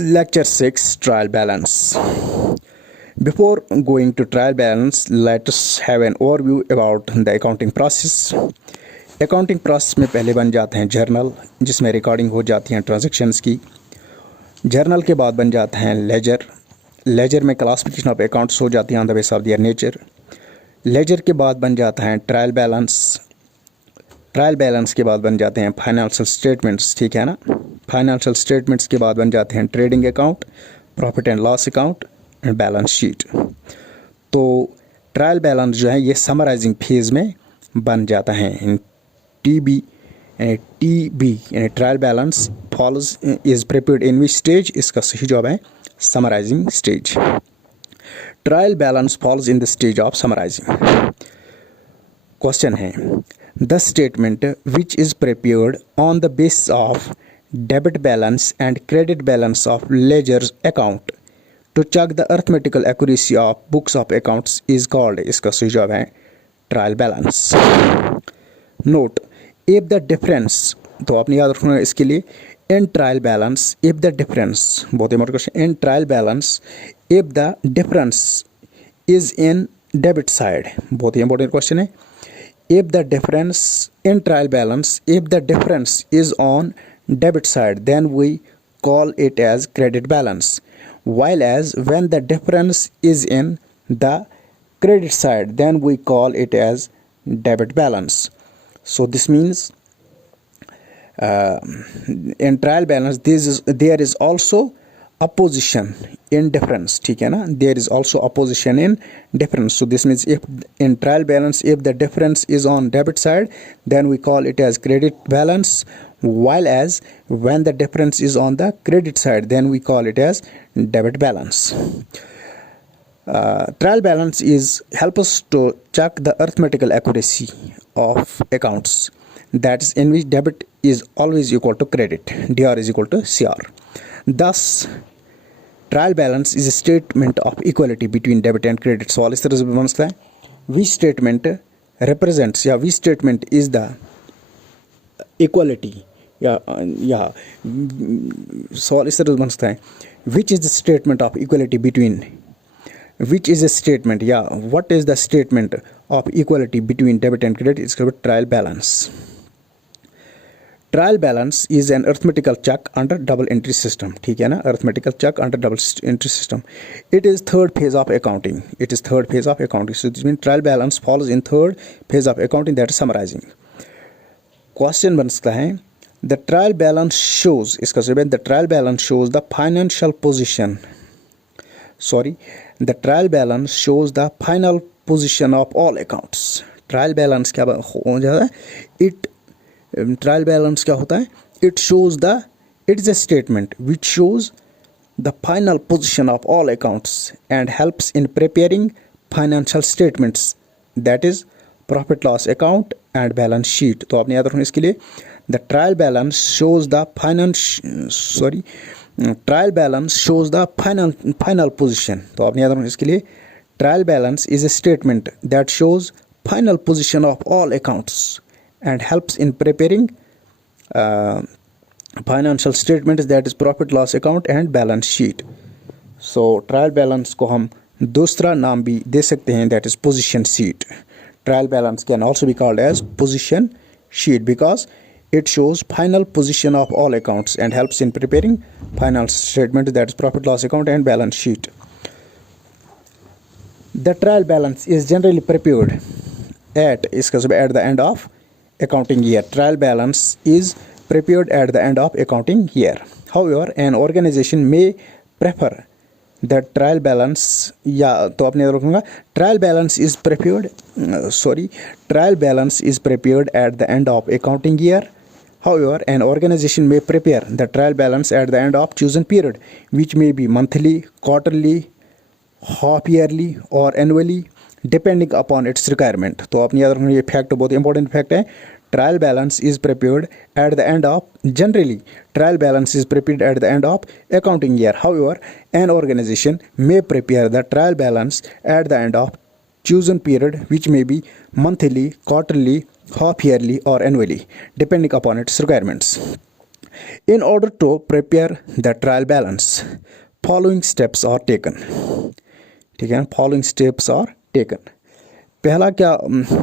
Lecture 6 Trial Balance. Before going to trial balance, let us have an overview about the accounting process. Accounting process में पहले बन जाते हैं journal, जिसमें recording हो जाती हैं ट्रांजैक्शंस की. जर्नल के बाद बन जाते हैं लेजर. लेजर में क्लासिफिकेशन ऑफ अकाउंट्स हो जाती हैं on the base of their nature. Ledger के बाद बन जाता है ट्रायल बैलेंस. ट्रायल बैलेंस के बाद बन जाते हैं फाइनेंशियल स्टेटमेंट्स, ठीक है ना. फाइनेंशियल स्टेटमेंट्स के बाद बन जाते हैं trading account, profit and loss account and balance sheet. तो ट्रायल बैलेंस जो है ये समराइजिंग फेज में बन जाता है. इन टी बी यानी trial balance follows is prepared in which stage. इसका सही जवाब है summarising stage. Trial balance follows in the stage of summarising. Question है the statement which is prepared on the basis of debit balance and credit balance of ledgers account to check the arithmetical accuracy of books of accounts is called. इसका सही जवाब है trial balance. Note if the difference, तो आपने याद रखना है इसके लिए, in trial balance if the difference, बहुत important question, in trial balance if the difference is in debit side, बहुत ही इंपॉर्टेंट क्वेश्चन है. If the difference in trial balance if the difference is on debit side, then we call it as credit balance, while as when the difference is in the credit side, then we call it as debit balance. So this means in trial balance there is also opposition in difference, ठीक है ना. There is also opposition in difference. So this means if in trial balance if the difference is on debit side, then we call it as credit balance, while as when the difference is on the credit side, then we call it as debit balance. Trial balance is help us to check the arithmetical accuracy of accounts, that is in which debit is always equal to credit, dr is equal to cr. Thus trial balance is a statement of equality between debit and credit. सवाल इस तरह से बनता है, which statement represents या which statement is the equality या सवाल इस तरह से बनता है, which is the statement of equality between, which is a statement या what is the statement of equality between debit and credit. इसका trial balance. Trial balance is an arithmetical check under double entry system, ठीक है ना. Arithmetical check under double entry system. It is third phase of accounting. It is third phase of accounting. So this mean trial balance follows in third phase of accounting, that is summarising. Question बन सकता है the trial balance shows, इसका जवाब the trial balance shows the financial position, sorry the trial balance shows the final position of all accounts. Trial balance क्या हो जाता है, it trial balance क्या होता है, it shows the, it is a statement which shows the final position of all accounts and helps in preparing financial statements, that is profit loss account and balance sheet. तो आपने याद रखना इसके लिए the trial balance shows the trial balance shows the final position. तो आपने याद रखना इसके लिए trial balance is a statement that shows final position of all accounts and helps in preparing financial statements, that is profit loss account and balance sheet. So trial balance को हम दूसरा नाम भी दे सकते हैं, that is position sheet. Trial balance can also be called as position sheet because it shows final position of all accounts and helps in preparing financial statements, that is profit loss account and balance sheet. The trial balance is generally prepared at, इसका सब at the end of accounting year. Trial balance is prepared at the end of accounting year. However, an organization may prefer the trial balance, या तो आपने रखूँगा trial balance is prepared, trial balance is prepared at the end of accounting year. However, an organization may prepare the trial balance at the end of chosen period, which may be monthly, quarterly, half yearly or annually, depending upon its requirement. तो आपने याद रखना ये fact बहुत important fact है. Trial balance is prepared at the end of, generally trial balance is prepared at the end of accounting year. However an organisation may prepare the trial balance at the end of chosen period, which may be monthly, quarterly, half yearly or annually, depending upon its requirements. In order to prepare the trial balance following steps are taken. ठीक है ना, following steps are taken. पहला क्या,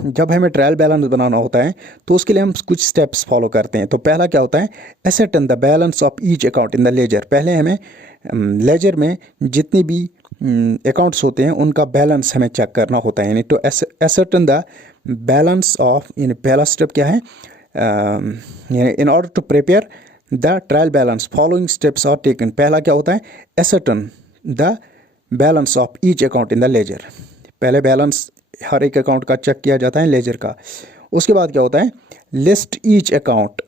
जब हमें trial balance बनाना होता है तो उसके लिए हम कुछ स्टेप्स फॉलो करते हैं। तो पहला क्या होता है, ascertain the balance of each account in the ledger. पहले हमें लेजर में जितनी भी अकाउंट्स होते हैं उनका बैलेंस हमें चेक करना होता है, यानी तो एसेटन द बैलेंस ऑफ, यानी पहला स्टेप क्या है, यानी in order to prepare the trial balance following steps are taken. पहला क्या होता है, ascertain the balance of each account in the ledger. पहले बैलेंस हर एक अकाउंट का चेक किया जाता है लेजर का। उसके बाद क्या होता है, list each account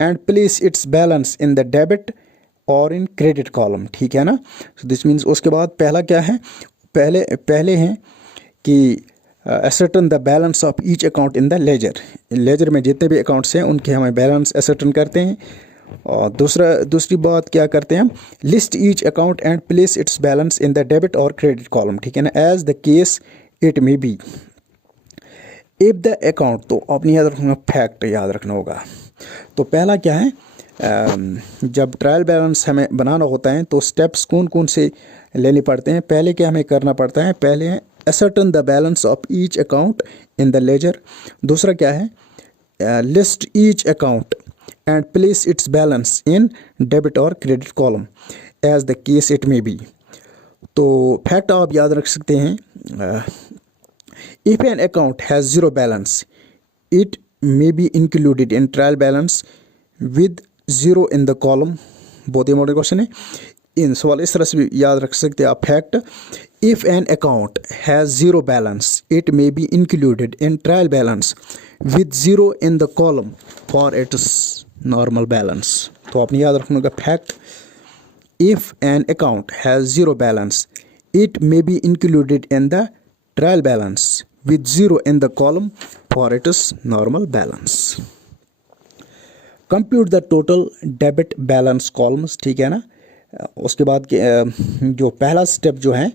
and place its balance in the debit और इन क्रेडिट कॉलम। ठीक है ना, सो दिस मीन्स उसके बाद पहला क्या है, पहले हैं कि ascertain the balance of each account in the ledger. Ledger में जितने भी अकाउंट्स हैं उनके हमें बैलेंस एसर्टन करते हैं। और दूसरी बात क्या करते हैं हम, list each account and place its balance in the debit or credit column. ठीक है ना, as the case it may be. If the account, तो अपनी याद रखना, फैक्ट याद रखना होगा। तो पहला क्या है, जब ट्रायल बैलेंस हमें बनाना होता है तो स्टेप्स कौन कौन से लेने पड़ते हैं। पहले क्या हमें करना पड़ता है, पहले है ascertain the balance of each account in the ledger. दूसरा क्या है, list each account and place its balance in debit or credit column as the case it may be। तो फैक्ट आप याद रख सकते हैं, if an account has zero balance it may be included in trial balance with zero in the column। बहुत ही important question है, इन सवाल इस तरह से भी याद रख सकते हैं आप fact, if an account has zero balance it may be included in trial balance with zero in the column for its normal balance। तो आपने याद रखना होगा fact, if an account has zero balance it may be included in the trial balance with zero in the column for its normal balance। compute the total debit balance columns। ठीक है ना, उसके बाद जो पहला स्टेप जो है,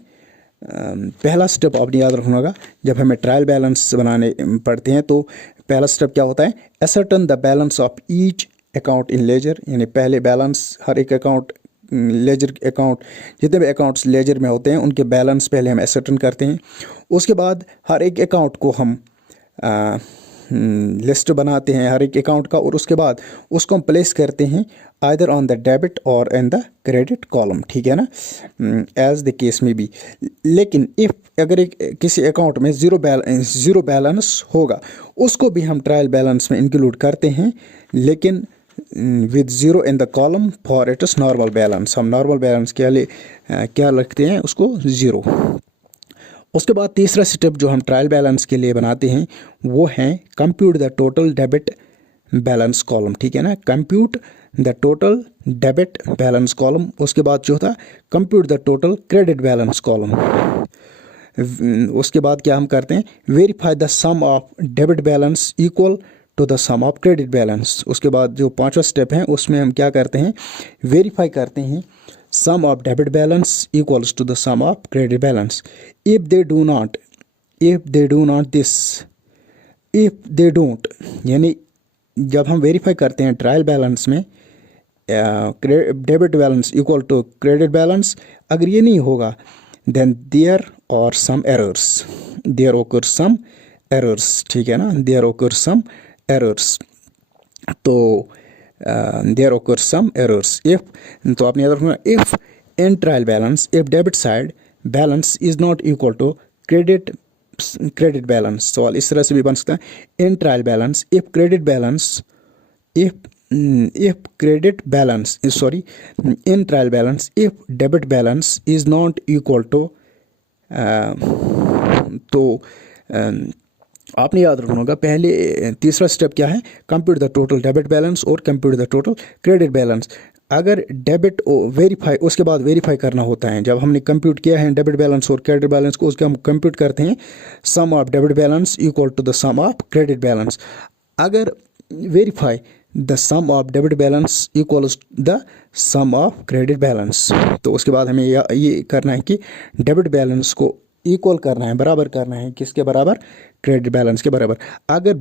पहला स्टेप आपने याद रखना होगा, जब हमें ट्रायल बैलेंस बनाने पड़ते हैं तो पहला स्टेप क्या होता है, ascertain the balance of each account in ledger. यानी पहले बैलेंस हर एक अकाउंट, लेजर अकाउंट, जितने भी अकाउंट्स लेजर में होते हैं उनके बैलेंस पहले हम असर्टन करते हैं। उसके बाद हर एक अकाउंट को हम लिस्ट बनाते हैं हर एक अकाउंट का, और उसके बाद उसको हम प्लेस करते हैं आइदर ऑन द डेबिट और इन द क्रेडिट कॉलम। ठीक है ना, एज द केस में बी। लेकिन इफ़ अगर एक किसी अकाउंट में ज़ीरो बैलेंस होगा उसको भी हम ट्रायल बैलेंस में इंक्लूड करते हैं, लेकिन with zero in the column for its normal balance. हम नॉर्मल बैलेंस के लिए क्या रखते हैं, उसको ज़ीरो। उसके बाद तीसरा स्टेप जो हम ट्रायल बैलेंस के लिए बनाते हैं वो है compute the total debit balance column. ठीक है ना, compute the total debit balance column. उसके बाद जो था compute the total credit balance column. उसके बाद क्या हम करते हैं, verify the sum of debit balance equal to the sum of credit balance. उसके बाद जो पांचवा स्टेप है उसमें हम क्या करते हैं, वेरीफाई करते हैं sum of debit balance equals to the sum of credit balance। if they do not this, if they don't, यानी जब हम वेरीफाई करते हैं ट्रायल बैलेंस में debit balance equal to credit balance, अगर ये नहीं होगा देन देयर और some errors, there occur some errors. ठीक है ना, देयर ओकर सम एरर्स। तो there occur some errors if, तो आपने याद रखना, if in trial balance if debit side balance is not equal to credit balance. सवाल इस तरह से भी बन सकता है, in trial balance if credit balance if credit balance is sorry in trial balance if debit balance is not equal to तो आपने याद रखना होगा पहले तीसरा स्टेप क्या है, compute the total debit balance और compute the total credit balance. अगर डेबिट वेरीफाई, उसके बाद वेरीफाई करना होता है, जब हमने कंप्यूट किया है डेबिट बैलेंस और क्रेडिट बैलेंस को, उसके हम कंप्यूट करते हैं sum of debit balance equal to the sum of credit balance. अगर verify the sum of debit balance equals the sum of credit balance, तो उसके बाद हमें ये करना है कि डेबिट बैलेंस को इक्वल करना है, बराबर करना है, किसके बराबर? क्रेडिट बैलेंस के बराबर। अगर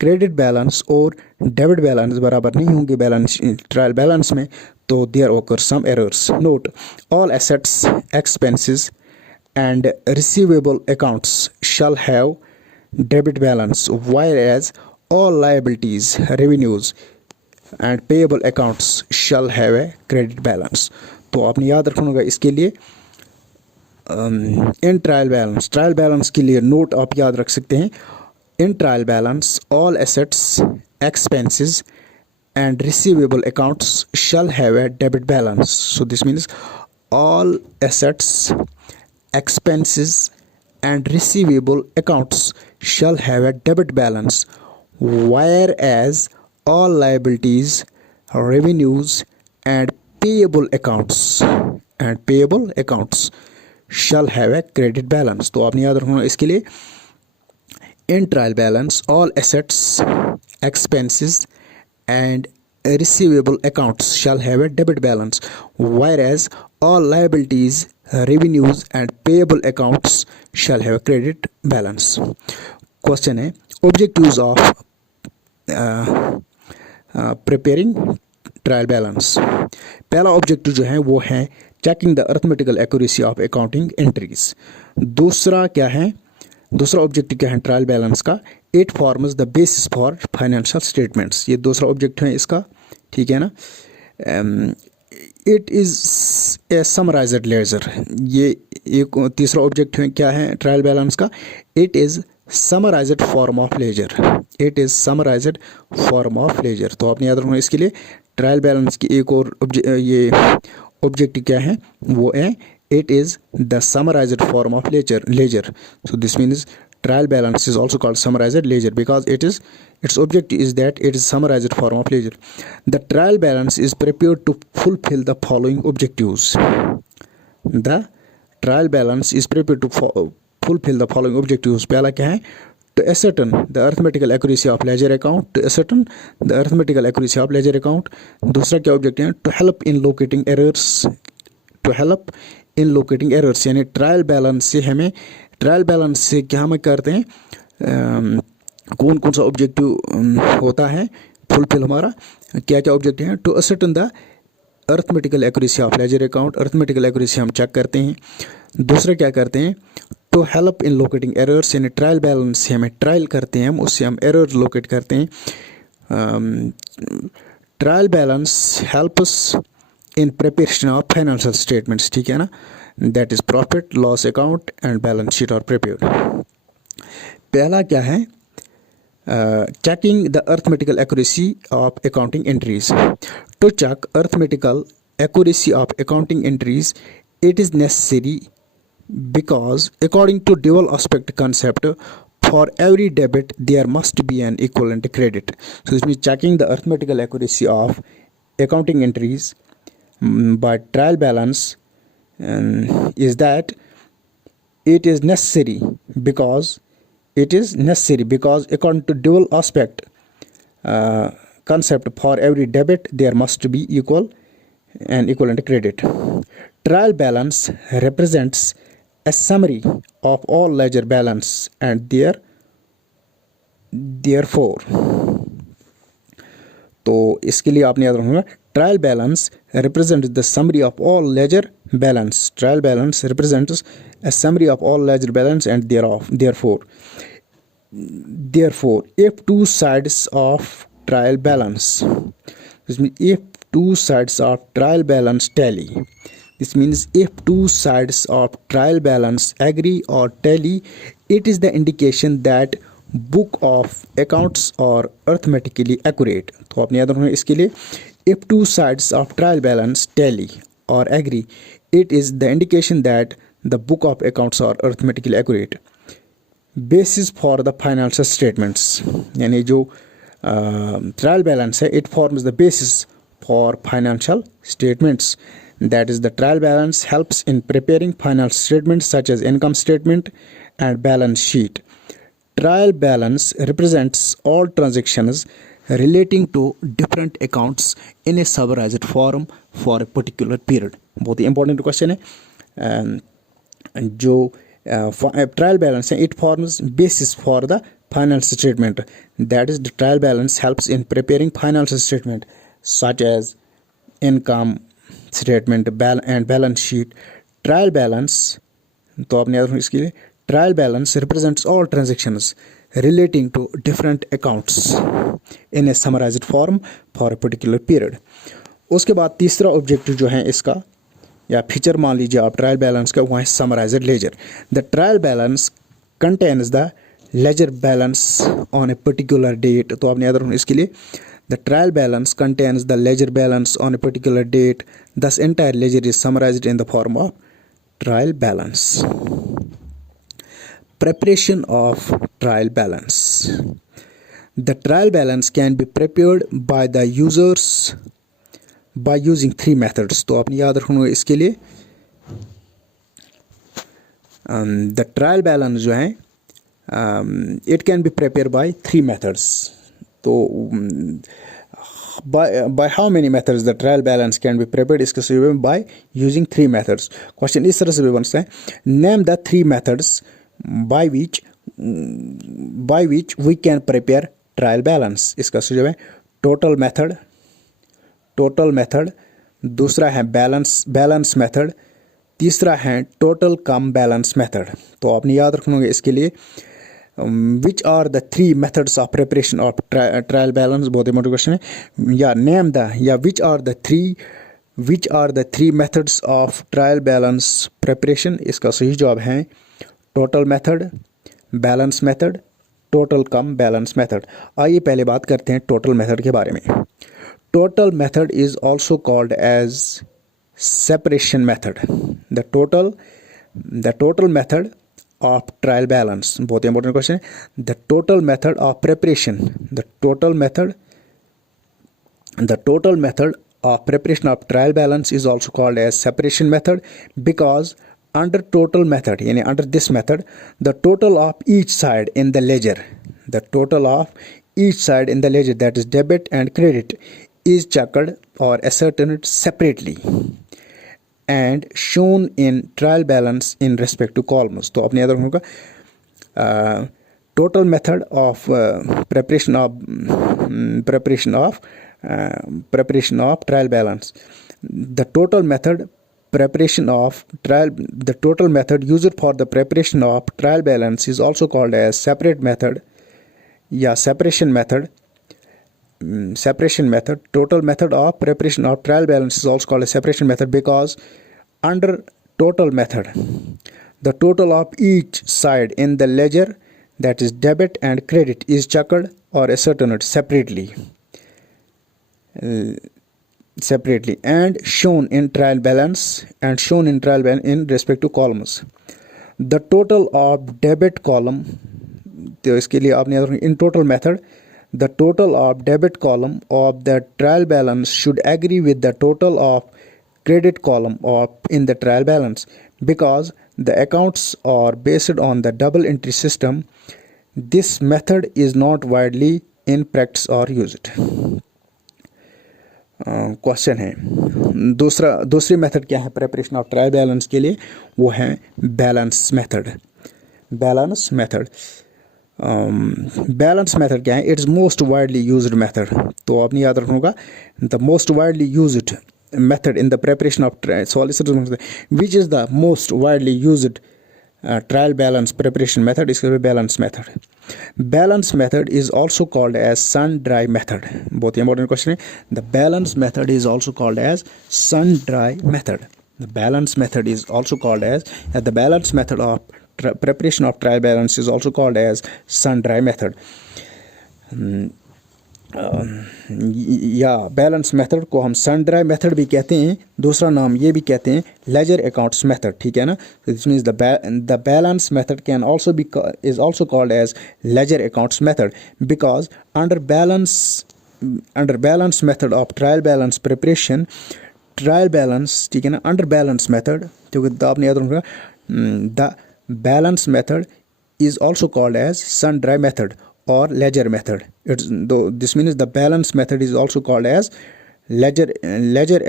क्रेडिट बैलेंस और डेबिट बैलेंस बराबर नहीं होंगे बैलेंस ट्रायल बैलेंस में, तो there occur some errors. Note, all assets, expenses and receivable accounts shall have debit balance, whereas all liabilities, revenues and payable accounts shall have a credit balance। तो आपने याद रखना होगा इसके लिए इन ट्रायल बैलेंस के लिए नोट आप याद रख सकते हैं। In trial balance all assets, expenses and receivable accounts shall have a debit balance। So this means all assets, expenses and receivable accounts shall have a debit balance, whereas all liabilities, revenues and payable accounts shall have a credit balance। तो आपने याद रखना इसके लिए in trial balance all assets, expenses and receivable accounts shall have a debit balance, whereas all liabilities, revenues and payable accounts shall have a credit balance। Question है objectives of preparing trial balance. पहला objective जो है वो है checking the arithmetical accuracy of accounting entries. दूसरा क्या है, दूसरा ऑब्जेक्टिव क्या है ट्रायल बैलेंस का? It forms the basis for financial statements. ये दूसरा ऑब्जेक्टिव है इसका, ठीक है ना। It is a summarised ledger. ये एक तीसरा ऑब्जेक्टिव क्या है ट्रायल बैलेंस का? It is summarised form of ledger. It is summarised form of ledger. तो आपने याद रखना इसके लिए ट्रायल बैलेंस की एक और ये ऑब्जेक्टिव क्या है वो है it is the summarized form of ledger। So this means trial balance is also called summarized ledger because its objective is that it is summarized form of ledger। The trial balance is prepared to fulfill the following objectives। The trial balance is prepared to fulfill the following objectives। पहला क्या है? To ascertain the arithmetical accuracy of ledger account। To ascertain the arithmetical accuracy of ledger account। दूसरा क्या objective है? To help in locating errors। To help in locating errors, यानी trial balance से क्या हम करते हैं, कौन कौन सा ऑब्जेक्टिव होता है फुलफिल, हमारा क्या क्या ऑब्जेक्टिव है? To ascertain the arithmetical accuracy of ledger account. Arithmetical accuracy हम चेक करते हैं। दूसरा क्या करते हैं? To help in locating errors, यानी ट्रायल बैलेंस से हमें ट्रायल करते हैं, हम उससे हम एरर लोकेट करते हैं। Trial balance helps in preparation of financial statements, ठीक है ना। That is profit loss account and balance sheet are prepared. पहला क्या है? Checking the arithmetical accuracy of accounting entries. To check arithmetical accuracy of accounting entries it is necessary because according to dual aspect concept for every debit there must be an equivalent credit। So this means checking the arithmetical accuracy of accounting entries by trial balance is that it is necessary because according to dual aspect concept for every debit there must be an equivalent credit। Trial balance represents a summary of all ledger balance and therefore। तो इसके लिए आपने याद रखना trial balance represents the summary of all ledger balance। Trial balance represents a summary of all ledger balance and therefore if two sides of trial balance, this means if two sides of trial balance tally, this means if two sides of trial balance agree or tally, it is the indication that book of accounts are arithmetically accurate। तो आपने याद रखना इसके लिए if two sides of trial balance tally or agree, it is the indication that the book of accounts are arithmetically accurate। basis for the financial statements, यानी जो trial balance है it forms the basis for financial statements। That is, the trial balance helps in preparing financial statements such as income statement and balance sheet। Trial balance represents all transactions relating to different accounts in a summarized form for a particular period। बहुत ही important question है। जो trial balance, it forms basis for the financial statement. That is, the trial balance helps in preparing financial statement such as income statement and balance sheet. Trial balance, तो आपने याद रखना इसके लिए, trial balance represents all transactions relating to different accounts in a summarized form for a particular period. उसके बाद तीसरा objective जो है इसका या फीचर मान लीजिए आप ट्रायल बैलेंस का, वो है summarised ledger. The trial balance contains the ledger balance on a particular date. तो आपने याद रखना इसके लिए, the trial balance contains the ledger balance on a particular date, thus entire ledger is summarised in the form of trial balance. Preparation of trial balance. The trial balance can be prepared by the users by using three methods. तो आपने याद रखना इसके लिए, the trial balance जो है it can be prepared by three methods. तो by how many methods the trial balance can be prepared, इसका सही by using three methods. Question इस तरह से भी बनता है, name the three methods by which we can prepare trial balance. इसका सुझाव है टोटल मेथड, दूसरा है बैलेंस मेथड, तीसरा है टोटल कम बैलेंस मेथड. तो आपने याद रखना होगा इसके लिए, which are the three methods of preparation of trial balance. बहुत इंपॉर्टेंट क्वेश्चन है. या नेम द, या which are the three methods of trial balance preparation. इसका सही जवाब है total method, balance method, total cum balance method. आइए पहले बात करते हैं टोटल मेथड के बारे में. Total method is also called as separation method. The total method of trial balance, बहुत इंपॉर्टेंट क्वेश्चन है. The total method of preparation, the total method of preparation of trial balance is also called as separation method, because under total method, yani under this method, the total of each side in the ledger, that is debit and credit, is checked or ascertained separately and shown in trial balance in respect to columns. तो अपने याद रखना होगा total method of preparation of trial balance. The total method used for the preparation of trial balance is also called as separate method या separation method. Total method of preparation of trial balance is also called a separation method, because under total method, the total of each side in the ledger, that is debit and credit, is checked or ascertained separately and shown in trial balance in respect to columns. The total of debit column, तो इसके लिए आपने याद रखना, in total method, the total of debit column of the trial balance should agree with the total of credit column in the trial balance, because the accounts are based on the double entry system. This method is not widely in practice or used. Question है दूसरी method क्या है preparation of trial balance के लिए, वो है balance method क्या है? It's most widely used method. तो आपने याद रखना होगा, the most widely used method in the preparation of trial. Which is the most widely used trial balance preparation method? Is balance method. Balance method is also called as sun-dry method. बहुत ही important question है. The balance method is also called as sun-dry method. The balance method is also called as the balance method of preparation of trial balance is also called as sun-dry method. या balance method को हम sun dry method भी कहते हैं, दूसरा नाम ये भी कहते हैं लेजर अकाउंट्स मेथड. ठीक है ना? This means the balance method can also be is also called as ledger accounts method, because under balance method of trial balance preparation, trial balance, ठीक है ना, अंडर बैलेंस मेथड, क्योंकि आपने याद रखना, the balance method is also called as sun dry method or ledger method. This means the balance method is also called as ledger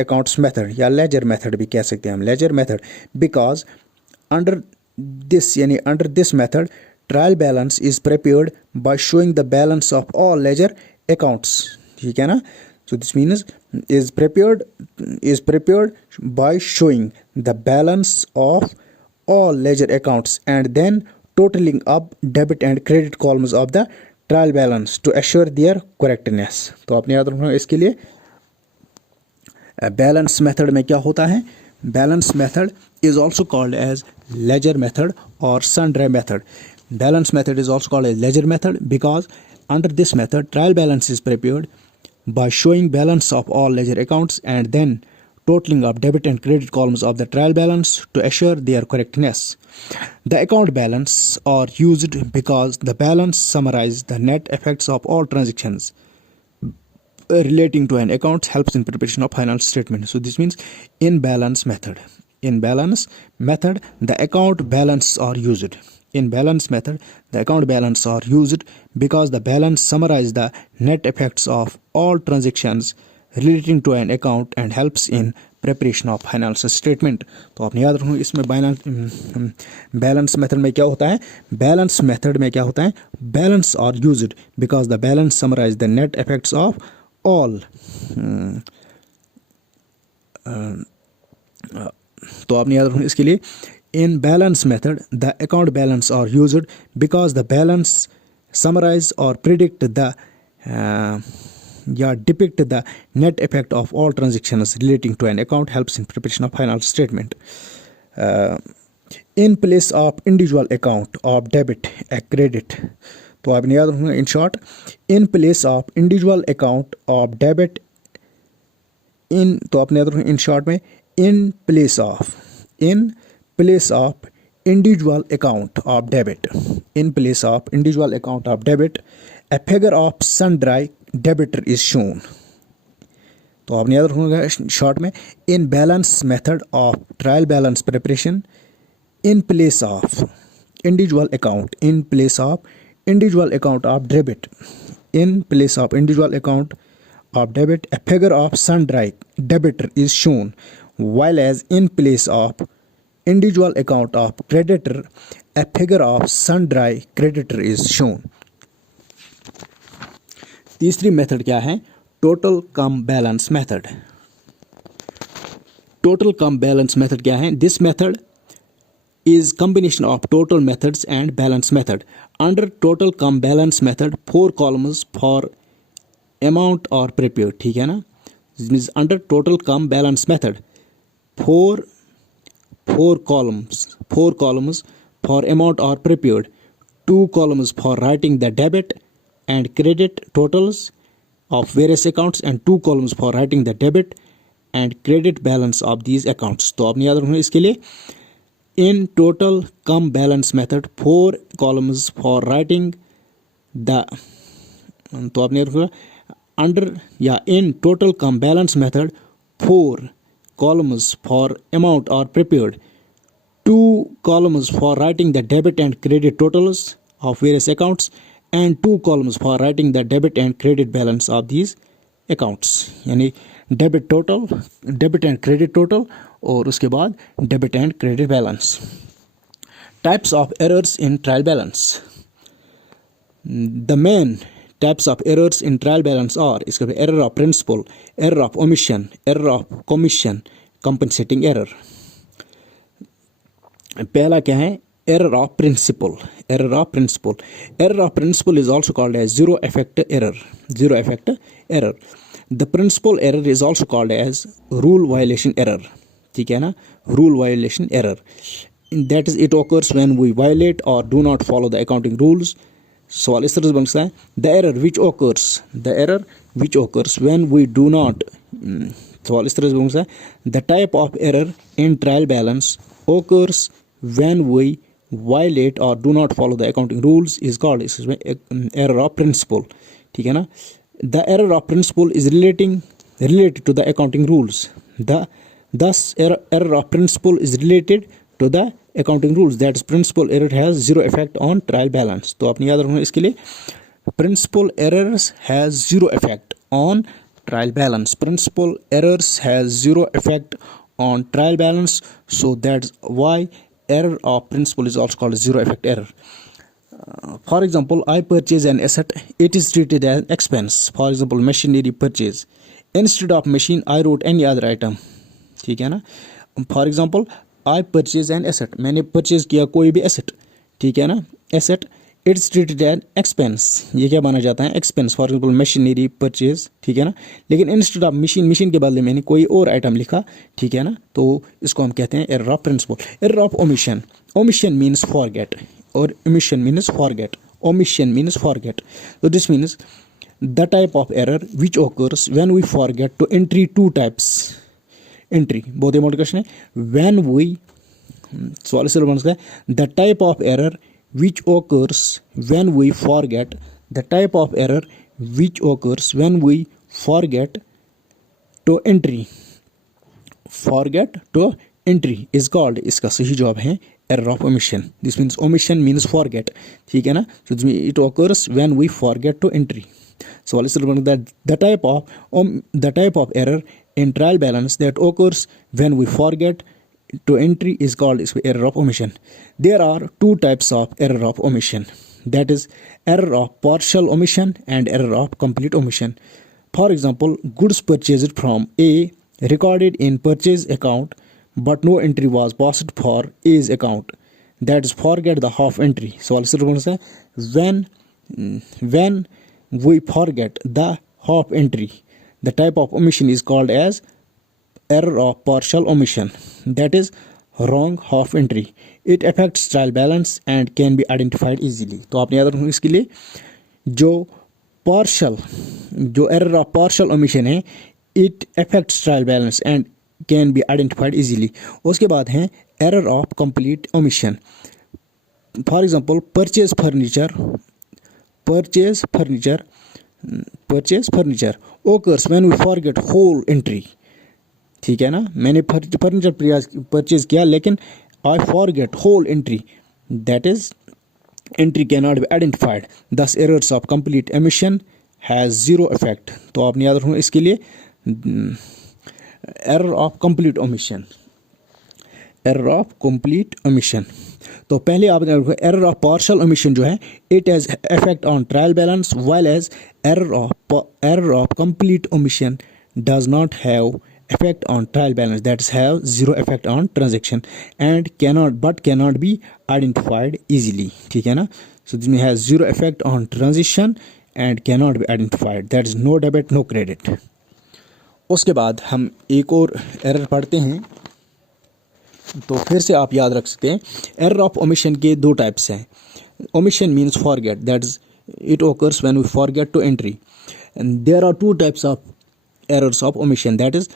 accounts method या ledger method भी कह सकते हैं हम, ledger method, because under this यानी under this method trial balance is prepared by showing the balance of all ledger accounts, ठीक है ना. So this means is prepared by showing the balance of all ledger accounts and then totaling up debit and credit columns of the trial balance to assure their correctness. तो आपने याद रखना इसके लिए balance method में क्या होता है. Balance method is also called as ledger method or sundry method. Balance method is also called as ledger method because under this method trial balance is prepared by showing balance of all ledger accounts and then totaling up debit and credit columns of the trial balance to assure their correctness. The account balance are used because the balance summarizes the net effects of all transactions relating to an account, helps in preparation of financial statement. So this means in balance method the account balance are used. In balance method the account balance are used because the balance summarizes the net effects of all transactions relating to an account and helps in preparation of financial statement. तो आपने याद रखना इसमें balance method में क्या होता है. Balance method में क्या होता है. Balance are used because the balance summarise the net effects of all. तो आपने याद रखना इसके लिए in balance method the account balance are used because the balance summarize or predict the depict the net effect of all transactions relating to an account, helps in preparation of financial statement. In place of individual account of debit a credit. तो आपने याद रखना in short in place of individual account of debit in. तो आपने याद रखना in short में in place of individual account of debit. In place of individual account of debit a figure of sundry debtor is shown. तो आपने याद रखना short में in balance method of trial balance preparation in place of individual account of debit. In place of individual account of debit a figure of sundry debtor is shown, while as in place of individual account of creditor a figure of sundry creditor is shown. तीसरी method क्या है. Total cum balance method. Total cum balance method क्या है. This method is combination of total methods and balance method. Under total cum balance method 4 columns for amount are prepared, ठीक है ना. This means under total cum balance method four columns for amount are prepared. 2 columns for writing the debit and credit totals of various accounts and 2 columns for writing the debit and credit balance of these accounts. तो आपने याद रखना इसके लिए in total cum balance method 4 columns for writing the. तो आपने याद रखना under in total cum balance method 4 columns for amount are prepared. 2 columns for writing the debit and credit totals of various accounts and 2 columns for writing the debit and credit balance of these accounts. यानी debit and credit total और उसके बाद debit and credit balance. Types of errors in trial balance. The main types of errors in trial balance are इसके बाद error of principle, error of omission, error of commission, compensating error. पहला क्या है. error of principle. Error of principle is also called as zero effect error. The principal error is also called as rule violation error, ठीक है ना. rule violation error, that is it occurs when we violate or do not follow the accounting rules. सवाल इस तरह से बन सकता है. the error which occurs when we do not. सवाल इस तरह से बन सकता है. the type of error in trial balance occurs when we violate or do not follow the accounting rules is called error of principle, ठीक है ना. the error of principle is related to the accounting rules. Thus error of principle is related to the accounting rules. That is principal error has zero effect on trial balance. तो आपने याद रखना इसके लिए principal errors has zero effect on trial balance. Principal errors has zero effect on trial balance. So that's why error of principle is also called zero effect error. For example, I purchase an asset, it is treated as expense. For example, machinery purchase. Instead of machine, I wrote any other item. ठीक है ना. For example, I purchase an asset. मैंने purchase किया कोई भी asset. ठीक है ना. Asset, it's treated as expense. ये क्या माना जाता है? Expense. For example, machinery purchase. ठीक है ना. लेकिन instead of machine के बदले मैंने कोई और item लिखा. ठीक है ना. तो इसको हम कहते हैं error of principle. Error of omission. Omission means forget. Or omission means forget. Omission means forget. So this means the type of error which occurs when we forget to entry two types. Entry बहुत important question है. When we सवाल से बन सकता है the type of error which occurs when we forget. The type of error which occurs when we forget to entry. Forget to entry is called, इसका सही जवाब है error of omission. This means omission means forget. ठीक है ना. So it occurs when we forget to entry. So the type of error in trial balance that occurs when we forget to entry is called error of omission. There are two types of error of omission. That is error of partial omission and error of complete omission. For example, goods purchased from A recorded in purchase account but no entry was passed for A's account. That is forget the half entry. So when we forget the half entry, the type of omission is called as error of partial omission. That is wrong half entry. It affects trial balance and can be identified easily. तो आपने याद रखना इसके लिए जो error of partial omission है, it affects trial balance and can be identified easily. उसके बाद है error of complete omission. For example, purchase furniture occurs when we forget whole entry. ठीक है ना. मैंने फर्नीचर परचेज किया लेकिन I forget whole entry. That is entry cannot be identified. Thus errors of complete omission has zero effect. तो आपने याद रखना इसके लिए error of complete omission. Error of complete omission. तो पहले आपने error of partial omission जो है it has effect on trial balance, while as error of complete omission does not have effect on trial balance. That is have zero effect on transaction and cannot be identified easily. ठीक है ना. So this has zero effect on transaction and cannot be identified. That is no debit no credit. उसके बाद हम एक और error पढ़ते हैं. तो फिर से आप याद रख सकते हैं एरर ऑफ ओमिशन के दो टाइप्स हैं. Omission means forget. That is it occurs when we forget to entry. There are two types of errors of omission. That is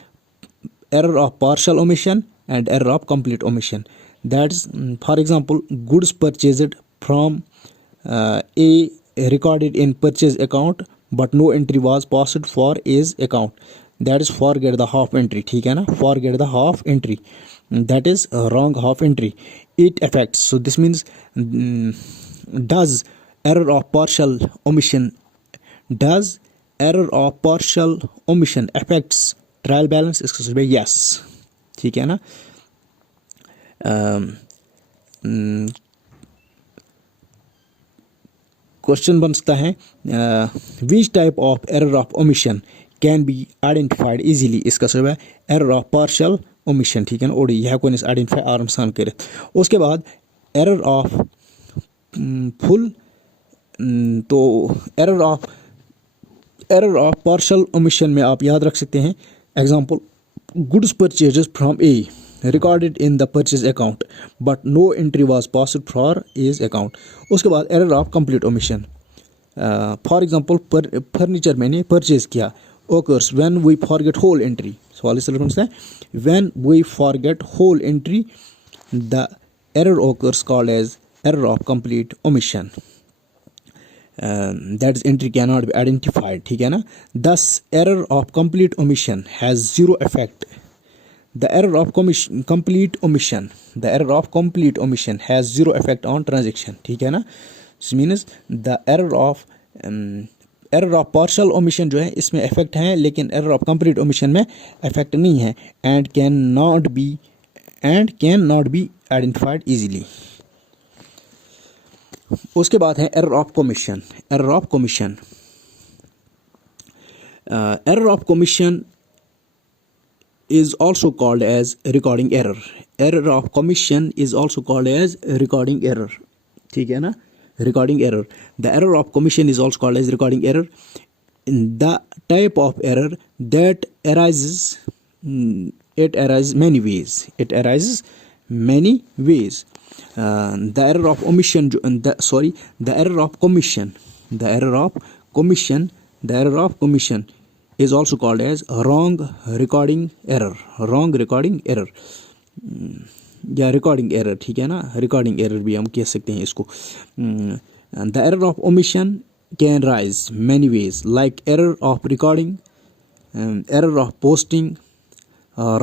error of partial omission and error of complete omission. That is, for example, goods purchased from A recorded in purchase account but no entry was passed for A's account. That is forget the half entry. ठीक है ना. Forget the half entry. That is a wrong half entry. It affects. So this means does error of partial omission affects trial balance. इसका सही है yes. ठीक है ना. Question बन सकता है which type of error of omission can be identified easily. इसका सही है एरर ऑफ पार्शियल ओमिशन. ठीक है ना. और यह कोई आइडेंटिफाई आराम सान करे. उसके बाद एरर ऑफ फुल. तो एरर ऑफ पार्शियल ओमिशन में आप याद रख सकते हैं example goods purchased from A recorded in the purchase account but no entry was passed for A's account. उसके बाद error of complete omission. For example, furniture मैंने परचेज किया occurs when we forget whole entry. सवाल इस तरह से when we forget whole entry the error occurs called as error of complete omission. That is entry cannot be identified. ठीक है ना. Thus error of complete omission has zero effect. The error of complete omission has zero effect on transaction. ठीक है ना. This means the error of partial omission जो है इसमें effect है लेकिन error of complete omission में effect नहीं है and cannot be and can not be identified easily. उसके बाद है error of commission. Error of commission, error of commission is also called as recording error. Error of commission is also called as recording error, ठीक है ना, recording error. The error of commission is also called as recording error. The type of error that arises, it arises many ways. It arises many ways. The error of omission, the error of commission, the error of commission, the error of commission is also called as wrong recording error. Wrong recording error या recording error, ठीक है ना, recording error भी हम कह सकते हैं इसको. The error of omission can rise many ways, like error of recording, error of posting,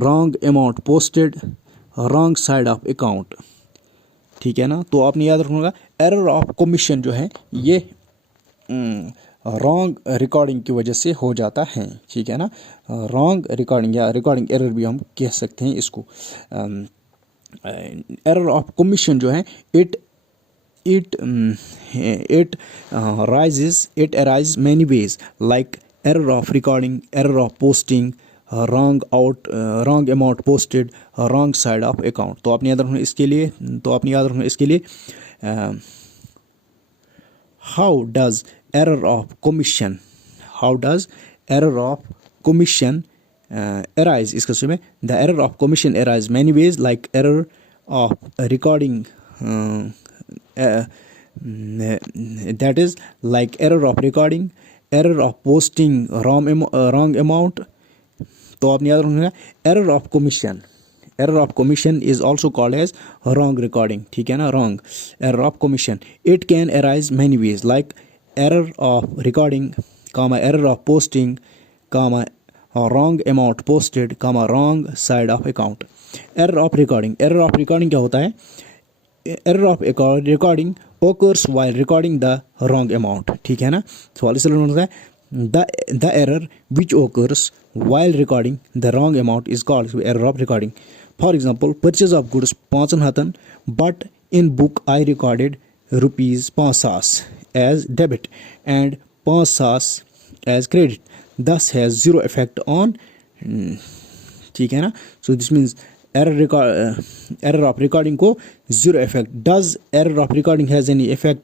wrong amount posted, wrong side of account, ठीक है ना. तो आपने याद रखना, एरर ऑफ कमीशन जो है ये रॉन्ग रिकॉर्डिंग की वजह से हो जाता है, ठीक है ना. रॉन्ग रिकॉर्डिंग या रिकॉर्डिंग एरर भी हम कह सकते हैं इसको. एरर ऑफ कमीशन जो है it arise many ways, like error of recording, error of posting, wrong amount posted, wrong side of account. तो आपने याद रखना इसके लिए, how does error of commission arise. इसका सुन में, the error of commission arise many ways, like error of recording, that is like error of recording, error of posting wrong amount. तो आपने याद रखना, error of commission, error of commission is also called as wrong recording, ठीक है ना, wrong error of commission. It can arise many ways, like error of recording, error of posting, wrong amount posted, wrong side of account. Error of recording, error of recording क्या होता है? Error of recording occurs while recording the wrong amount, ठीक है ना. सवाल इसलिए होता है, the error which occurs while recording the wrong amount is called error of recording. For example, purchase of goods 500, but in book I recorded rupees 500 as debit and 500 as credit, thus has zero effect on, ठीक है ना. So this means error of recording को zero effect. Does error of recording has any effect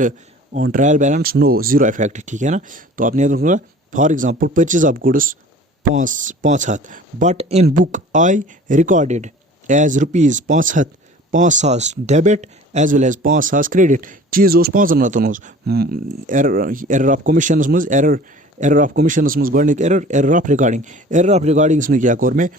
on trial balance? No, zero effect, ठीक है ना. तो आपने याद रखना, for example, purchase of goods 500, but in book I recorded as rupees 500 debit as well as 500 credit. चीज उस 500 error of commission मज error of commission मज गोडनिक error of recording में क्या कोर मे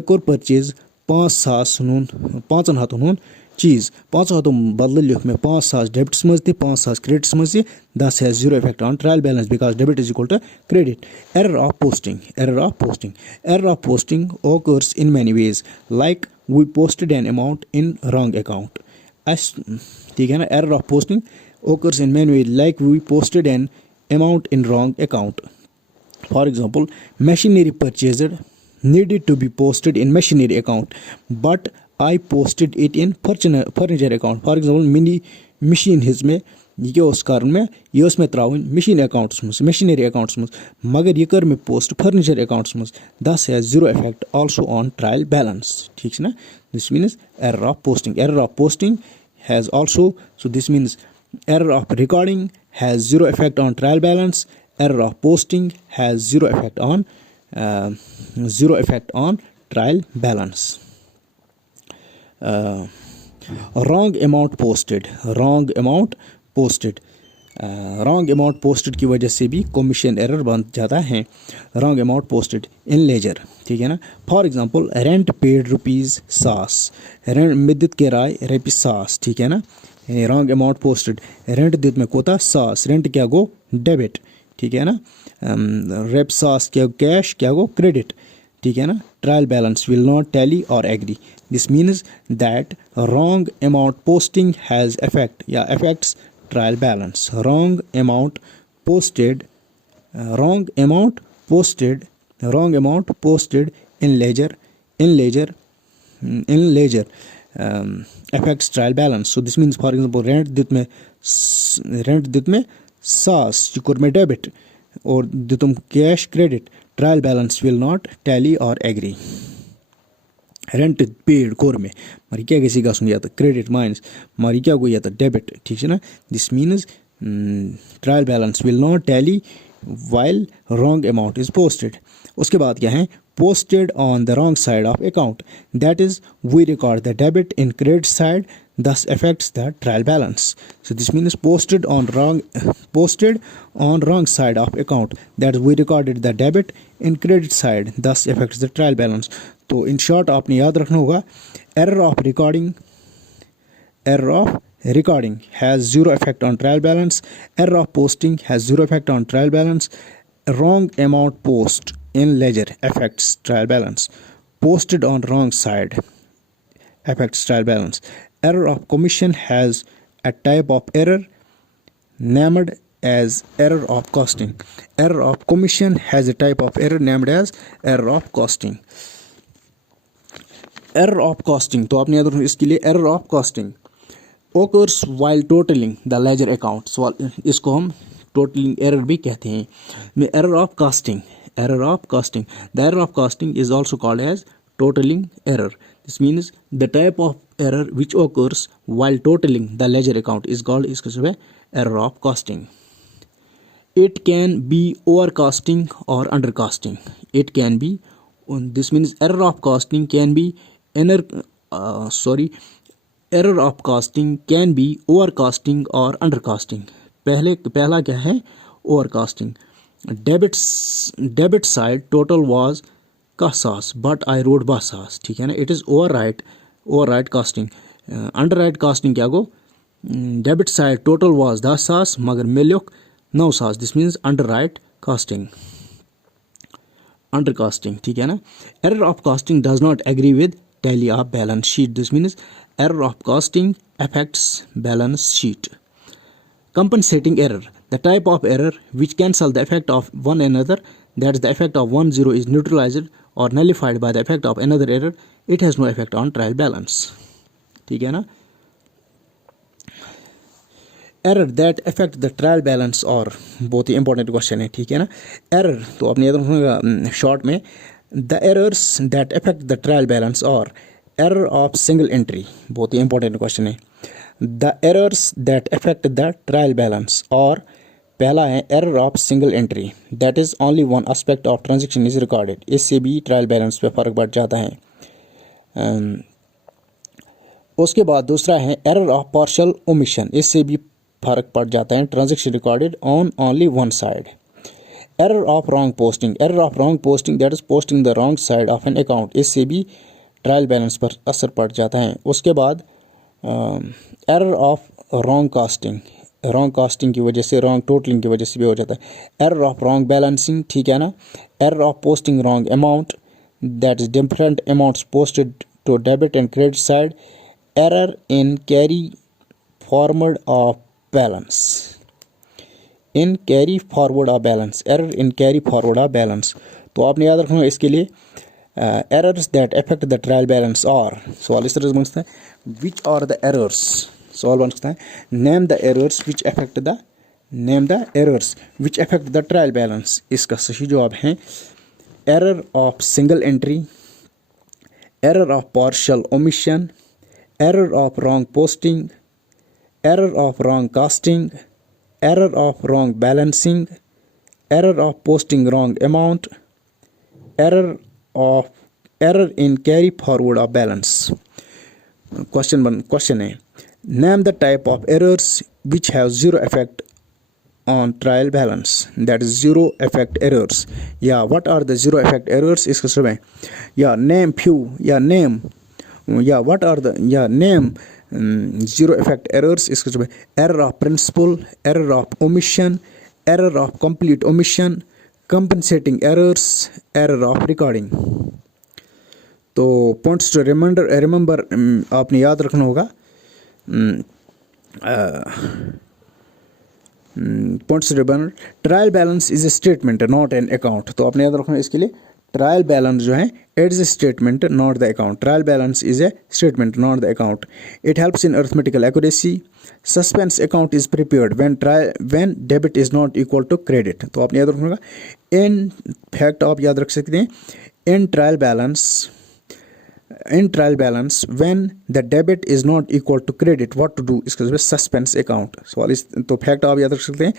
कोर purchase 500 चीज 500 बदल लिख में 500 डेबिट्स मज 500 क्रेडिट्स मज, thus has zero effect on trial balance because debit is equal to credit. Error of posting occurs in many ways, like we posted an amount in wrong account. ठीक है ना. Error of posting occurs in many ways, like we posted an amount in wrong account. For example, machinery purchased needed to be posted in machinery account, but I posted it in furniture account. For example, mini machine his में ये उस कारण में ये उसमें त्राउन machine accounts में machinery accounts में, मगर ये कर में post furniture accounts में, thus has zero effect also on trial balance, ठीक है ना. This means error of posting has also, so this means error of recording has zero effect on trial balance, error of posting has zero effect on trial balance. Wrong amount posted की वजह से भी commission error बन जाता है. Wrong amount posted in ledger, ठीक है ना. For example, rent paid rupees 100, rent विद्युत किराए रपी 100, ठीक है ना. रॉन्ग अमाउंट पोस्टेड, रेंट दित में कोता 100, रेंट क्या गो डेबिट, ठीक है ना. रेप 100 क्या कैश क्या गो क्रेडिट, ठीक है ना. Trial balance will not tally और agree. This means that wrong amount posting has effect या affects trial balance. Wrong amount posted in ledger affects trial balance. So this means, for example, rent दित में सास यह core मे debit और दितुम cash credit, trial balance will not tally और agree. Rent paid कोर में मगर क्या गसी गसन या तो क्रेडिट माइनस मगर क्या गो या तो डेबिट, ठीक है ना. This means trial balance will not tally while wrong amount is posted. उसके बाद क्या है, posted on the wrong side of account, that is we record the debit in credit side, thus affects the trial balance. So this means posted on wrong side of account, that we recorded the debit in credit side, thus affects the trial balance. तो in short आपने याद रखना होगा, error of recording has zero effect on trial balance, error of posting has zero effect on trial balance, wrong amount post in ledger affects trial balance, posted on wrong side affects trial balance, error of commission has a type of error named as error of costing, error of commission has a type of error named as error of costing. Error of costing तो आपने याद रखना इसके लिए, error of costing occurs while totaling the ledger account. So इसको हम totaling error भी कहते हैं. Error of costing, the error of costing is also called as totaling error. This means the type of error which occurs while totaling the ledger account is called error of costing. It can be overcosting or undercosting. It can be, this means error of costing can be error of costing can be overcosting or undercosting. पहला क्या है, overcosting. Debit side total was का सास but I wrote बासास, ठीक है ना. It is overwrite costing. Underwrite costing क्या गो, debit side total was 10 सास मगर मैं लिख 9 सास. This means underwrite costing, undercosting, ठीक है ना. Error of costing does not agree with tally of balance sheet. This means error of costing affects balance sheet. Compensating error, the type of error which cancel the effect of one another, that is the effect of one zero is neutralized or nullified by the effect of another error, it has no effect on trial balance, ठीक है ना. Error that affect the trial balance और बहुत ही important question है, ठीक है ना. एरर तो आपने याद रखना शॉर्ट में, the errors that affect the trial balance और error of single entry, बहुत ही इंपॉर्टेंट क्वेश्चन है. The errors that affect the trial balance और पहला है error of single entry, that is only one aspect of transaction is recorded. इससे भी trial balance पे फर्क बढ़ जाता है. उसके बाद दूसरा है error of partial omission, इससे भी फर्क पड़ जाता है. transaction recorded on only one side. Error of wrong posting, that is posting the wrong side of an account, इससे भी trial balance पर असर पड़ जाता है. उसके बाद एरर ऑफ रॉन्ग कास्टिंग की वजह से, रॉन्ग टोटलिंग की वजह से भी हो जाता है. एरर ऑफ रॉन्ग बैलेंसिंग, ठीक है ना. Error of posting wrong amount, that is different amounts posted to debit and credit side. Error in carry forward of balance, error in carry forward of balance. तो आपने याद रखना इसके लिए errors that affect the trial balance और सवाल इस तरह से बन सकता है, which are the errors, सवाल बन सकता है name the errors which affect the trial balance. इसका सही जवाब है error of single entry, error of partial omission, error of wrong posting, error of wrong casting, error of wrong balancing, error of posting wrong amount, error in carry forward of balance. Question है, name the type of errors which have zero effect on trial balance, that is zero effect errors. Yeah, what are the zero effect errors? इसका सब है, name few, name zero effect errors. इसका सब है error of principle, error of omission, error of complete omission, compensating errors, error of recording. तो points to remember आपने याद रखना होगा. Points to remember, trial balance is a statement not an account. तो आपने याद रखना इसके लिए ट्रायल बैलेंस जो है it is a statement not the account. Trial balance is a statement not the account. It helps in arithmetical accuracy. Suspense account is prepared when debit is not equal to credit. तो आपने याद रखना. In fact आप याद रख सकते हैं. In trial balance when the debit is not equal to credit what to do. इसका सस्पेंस अकाउंट सवाल इस तो फैक्ट आप याद रख सकते हैं.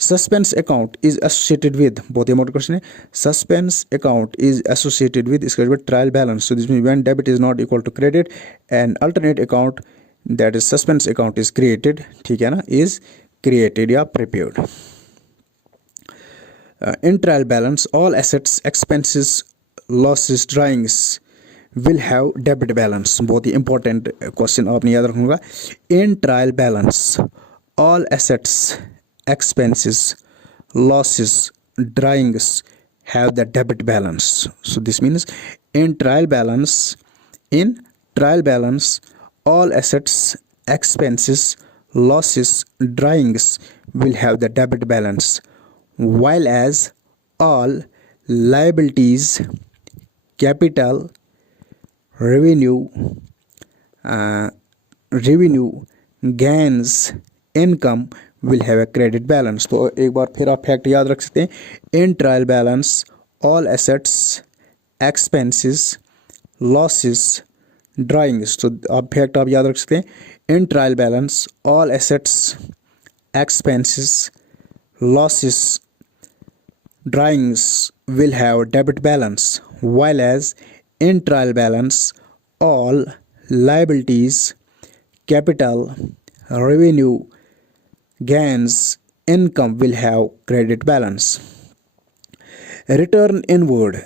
Suspense account is associated with बहुत इंपॉर्टेंट क्वेश्चन है. Suspense account is associated with इसका trial balance. So this mean when debit is not equal to credit and alternate account that is suspense account is created. ठीक है ना, is created या prepared. In trial balance all assets expenses losses drawings will have debit balance. बहुत ही important question आपने याद रखना होगा. इन trial balance all assets expenses losses drawings have the debit balance. So this means in trial balance all assets expenses losses drawings will have the debit balance, while as all liabilities capital revenue gains income will have a credit balance. तो एक बार फिर आप fact याद रख सकते हैं. In trial balance all assets expenses losses drawings. तो आप फैक्ट आप याद रख सकते हैं. In trial balance all assets expenses losses drawings will have debit balance, while as in trial balance all liabilities capital revenue gains income will have credit balance. Return inward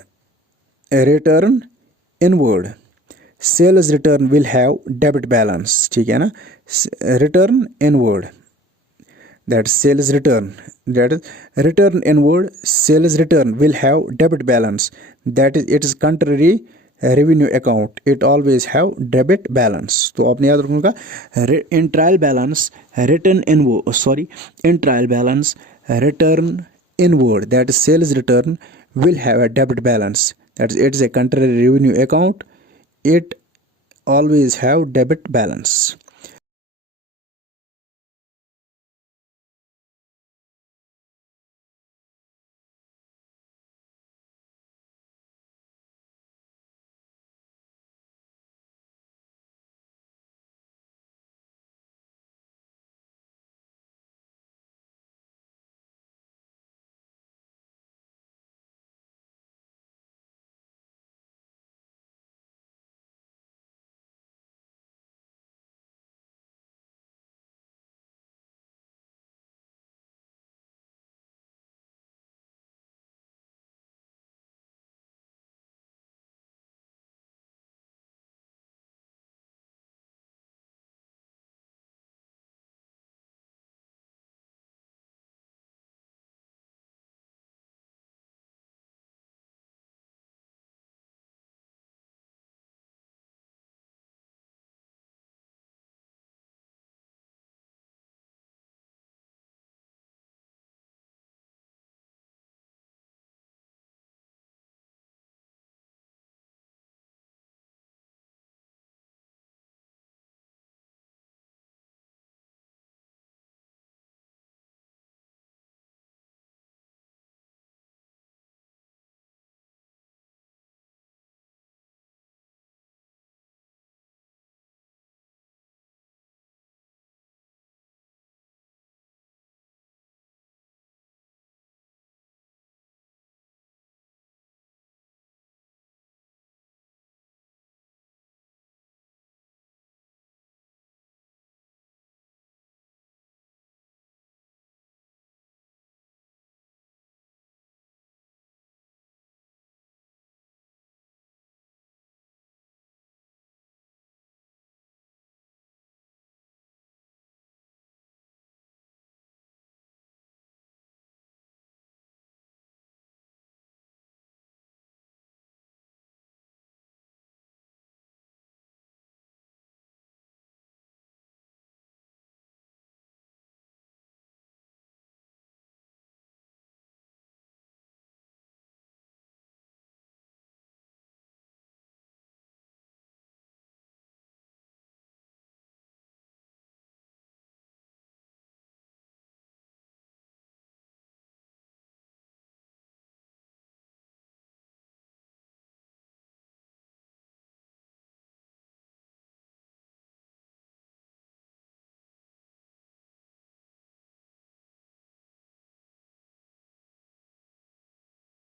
sales return will have debit balance. ठीक है ना. Return inward that sales return inward sales return will have debit balance. That is it is contrary revenue account, it always have debit balance. तो आपने याद रखूंगा. in trial balance return inward that is sales return will have a debit balance. That is it is a contrary revenue account, it always have debit balance.